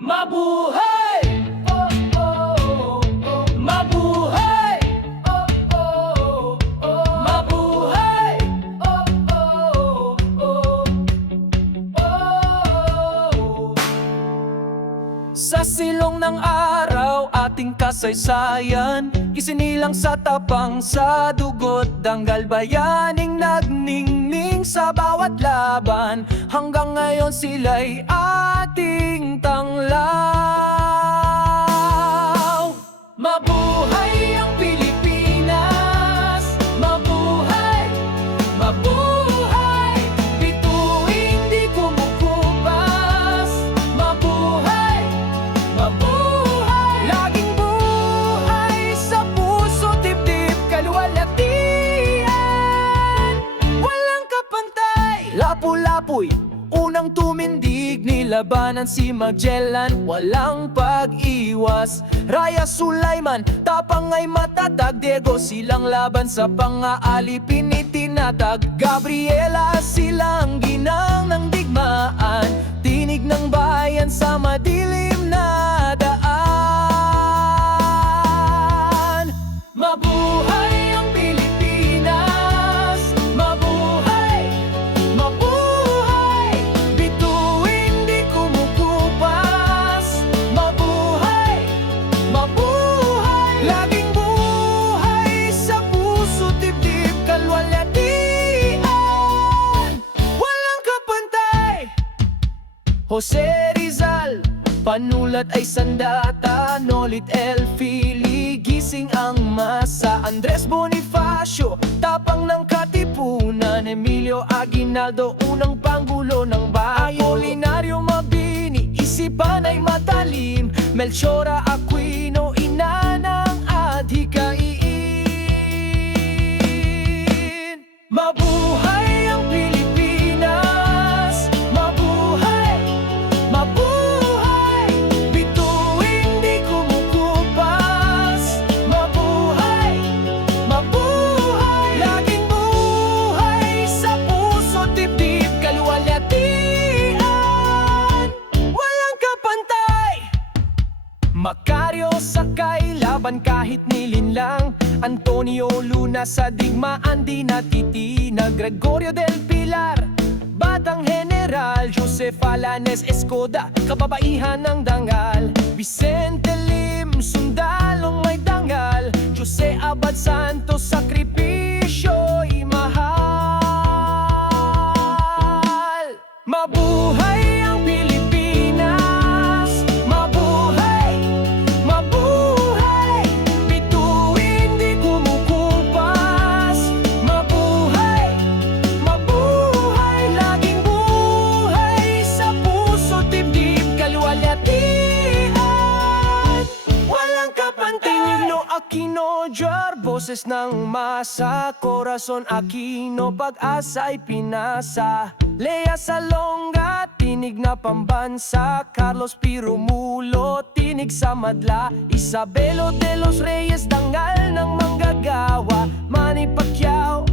Mabuhay! Oh, oh, oh. Mabuhay! Oh, oh, oh. Mabuhay! Oh, oh, oh. Oh. Sa silong ng araw, ating kasaysayan Isinilang sa tapang sa dugot Danggal bayaning nagningning sa bawat laban Hanggang ngayon sila'y ating tanglaw Unang tumindig nilabanan si Magellan. Walang pag-iwas. Raya Sulaiman Tapang ay matatag. Diego silang laban sa pangaali Pinitinatag. Gabriela silang ginang ng digmaan. Tinig ng bayan sa madilim Jose Rizal Panulat ay sandata. Nolit El Fili Gising ang masa. Andres Bonifacio Tapang ng katipunan. Emilio Aguinaldo Unang panggulo ng bayo Apolinario Mabini Isipan ay matalim. Melchora Aquino laban kahit nilinlang Antonio Luna sa digmaan di natitinag Gregorio del Pilar Batang General. Joseph Alanes Escoda Kababaihan ng dangal. Vicente Lim Sundalong may dangal. Jose Abad Santos Sakripisyo'y mahal Mabuhay Nino Aquino Jar Boses ng masa Corazon Aquino Pag-asa ay pinasa. Lea Salonga Tinig na pambansa. Carlos Pirumulo Tinig sa madla. Isabelo de los Reyes Dangal ng manggagawa. Manny Pacquiao